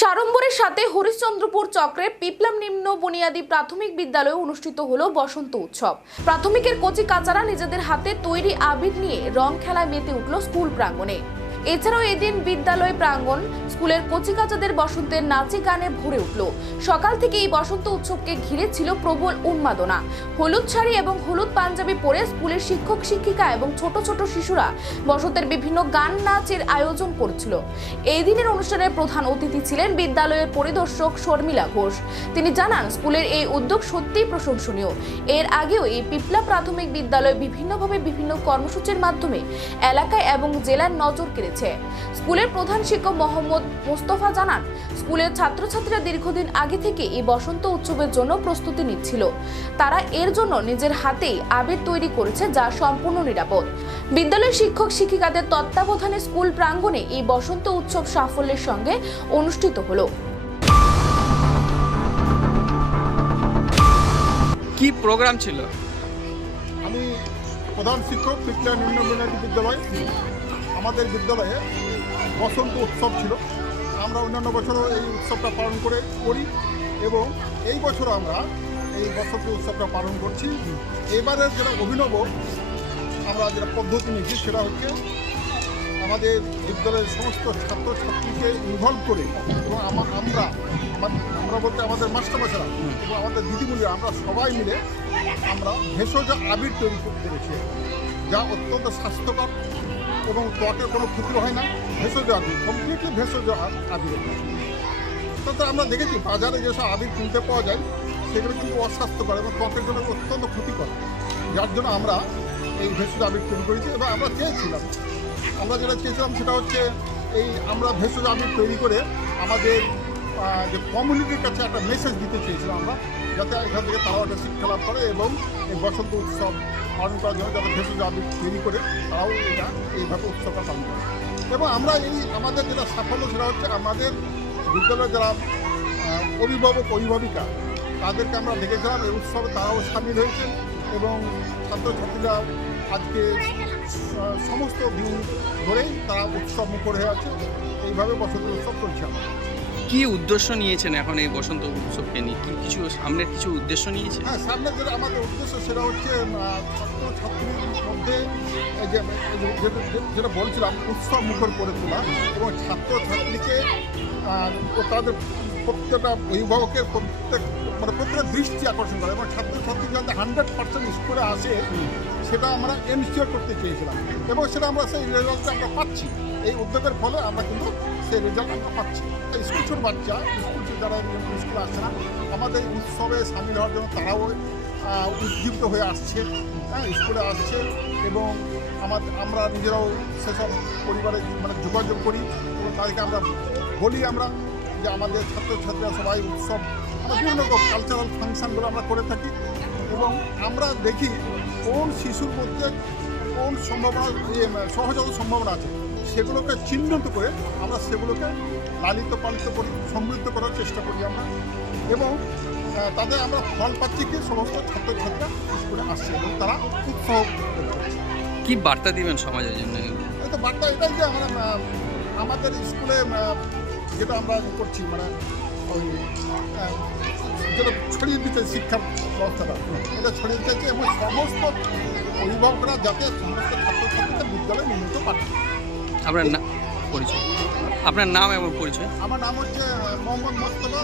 সাড়ম্বরের সাথে হরিশ্চন্দ্রপুর চক্রে পিপলাম নিম্ন বুনিয়াদী প্রাথমিক বিদ্যালয়ে অনুষ্ঠিত হলো বসন্ত উৎসব। প্রাথমিকের কচি কাচারা নিজেদের হাতে তৈরি আবির নিয়ে রং খেলায় মেতে উঠল স্কুল প্রাঙ্গণে। এছাড়াও এদিন বিদ্যালয় প্রাঙ্গণ স্কুলের কচিকাচাদের বসন্তের নাচে গানে ভরে উঠল। সকাল থেকে এই বসন্ত উৎসবকে ঘিরে ছিল প্রবল উন্মাদনা। হলুদ শাড়ি এবং হলুদ পাঞ্জাবি পরে স্কুলের শিক্ষক, শিক্ষিকা এবং ছোট ছোট শিশুরা বসন্তের বিভিন্ন গান নাচের আয়োজন করছিল। এই দিনের অনুষ্ঠানের প্রধান অতিথি ছিলেন বিদ্যালয়ের পরিদর্শক শর্মিলা ঘোষ। তিনি জানান, স্কুলের এই উদ্যোগ সত্যিই প্রশংসনীয়। এর আগেও এই পিপলা প্রাথমিক বিদ্যালয় বিভিন্নভাবে বিভিন্ন কর্মসূচির মাধ্যমে এলাকায় এবং জেলার নজর কেড়েছে স্কুলের প্রধান শিক্ষক মোহাম্মদ মোস্তফা জানান স্কুলের ছাত্রছাত্রীরা দীর্ঘদিন আগে থেকে এই বসন্ত উৎসবের জন্য প্রস্তুতি নিচ্ছিল। তারা এর জন্য নিজের হাতেই আবির তৈরি করেছে যা সম্পূর্ণ নিরাপদ। বিদ্যালয়ের শিক্ষক শিক্ষিকাদের তত্ত্বাবধানে স্কুল প্রাঙ্গণে এই বসন্ত উৎসব সাফল্যের সঙ্গে অনুষ্ঠিত হলো। কি প্রোগ্রাম ছিল? আমি প্রধান শিক্ষক নিম্ন বিদ্যালয়। আমাদের বিদ্যালয়ে বসন্ত উৎসব ছিল। আমরা অন্যান্য বছরও এই উৎসবটা পালন করে করি এবং এই বছর আমরা এই বসন্ত উৎসবটা পালন করছি। এবারের যেটা অভিনব, আমরা যেটা পদ্ধতি নিয়েছি সেটা হচ্ছে আমাদের বিদ্যালয়ের সমস্ত ছাত্রছাত্রীকে ইনভলভ করে এবং আমা- আমরা আমরা বলতে আমাদের মাস্টারমশাইরা এবং আমাদের দিদিমণি আমরা সবাই মিলে আমরা ভেষজ আবির তৈরি করতে পেরেছি যা অত্যন্ত স্বাস্থ্যকর এবং ত্বকের কোনো ক্ষতি হয় না, ভেষজ আবির কমপ্লিটলি ভেষজ আবির তাতে আমরা দেখেছি বাজারে যেসব আবির কিনতে পাওয়া যায়, সেগুলো কিন্তু অস্বাস্থ্যকর এবং ত্বকের জন্য অত্যন্ত ক্ষতিকর। যার জন্য আমরা এই ভেষজ আবির তৈরি করেছি এবং আমরা চেয়েছিলাম। আমরা যেটা চেয়েছিলাম সেটা হচ্ছে এই আমরা ভেষজ আবির তৈরি করে আমাদের যে কমিউনিটির কাছে একটা মেসেজ দিতে চেয়েছিলাম আমরা, যাতে এখান থেকে তারাও একটা শিক্ষা লাভ করে এবং এই বসন্ত উৎসব পালন করার জন্য যাতে ভেষজ আবির তৈরি করে তারাও এটা এইভাবে উৎসবটা পালন করে এবং আমরা এই আমাদের যেটা সাফল্য সেটা হচ্ছে আমাদের বিদ্যালয়ের যারা অভিভাবক, অভিভাবিকা, তাদেরকে আমরা দেখেছিলাম, এই উৎসবে তারাও সামিল হয়েছেন এবং ছাত্রছাত্রীরা আজকে সমস্ত দিন ধরেই তারা উৎসব মুখর হয়ে আছে এইভাবে বসন্ত উৎসব চলছে আমাদের। কি উদ্দেশ্য নিয়েছেন এখন এই বসন্ত উৎসবকে নিয়ে? কি কিছু সামনের কিছু উদ্দেশ্য নিয়েছে? হ্যাঁ সামনের যেটা আমাদের উদ্দেশ্য সেটা হচ্ছে ছাত্রছাত্রীর মধ্যে যেটা বলছিলাম, উৎসব মুখর করে তোলা এবং ছাত্রছাত্রীকে ও তাদের প্রত্যেকটা অভিভাবকের প্রত্যেক মানে প্রত্যেকটা দৃষ্টি আকর্ষণ করে। এবং ছাত্রছাত্রী যাতে হান্ড্রেড পার্সেন্ট স্কুলে আসে, সেটা আমরা এনশিওর করতে চেয়েছিলাম। এবং সেটা আমরা সেই রেজাল্টটা আমরা পাচ্ছি। এই উদ্যোগের ফলে আমরা কিন্তু সেই রেজাল্ট আমরা পাচ্ছি। স্কুল ছোট বাচ্চা স্কুল যারা স্কুলে আসছে না, আমাদের উৎসবে সামিল হওয়ার জন্য তারাও উদ্দীপ্ত হয়ে আসছে হ্যাঁ স্কুলে আসছে। এবং আমাদের আমরা নিজেরাও সেসব পরিবারে মানে যোগাযোগ করি এবং তাদেরকে আমরা বলি আমরা যে আমাদের ছাত্রছাত্রীরা সবাই উৎসব বিভিন্ন রকম কালচারাল ফাংশনগুলো আমরা করে থাকি। এবং আমরা দেখি কোন শিশুর মধ্যে কোন সম্ভাবনা ইয়ে, সহজাত সম্ভাবনা আছে সেগুলোকে চিহ্নিত করে আমরা সেগুলোকে লালিত পালিত করি সমৃদ্ধ করার চেষ্টা করি আমরা। এবং তাদের আমরা ফল পাচ্ছি কি সমস্ত ছাত্রছাত্রীরা স্কুলে আসছে এবং তারা উৎসাহ কি বার্তা দিবেন সমাজের জন্য? এই তো বার্তা এটাই যে আমরা আমাদের স্কুলে যেটা আমরা করছি মানে ওই যেটা ছড়িয়ে দিতে শিক্ষা ব্যবস্থাটা এটা ছড়িয়ে দিতে এবং সমস্ত অভিভাবকরা যাতে সমস্ত ছাত্রছাত্রীদের বিদ্যালয়ে নিয়মিত পাঠায় আপনার পরিচয়। আপনার নাম এবং পরিচয়? আমার নাম হচ্ছে মোহাম্মদ মোস্তফা।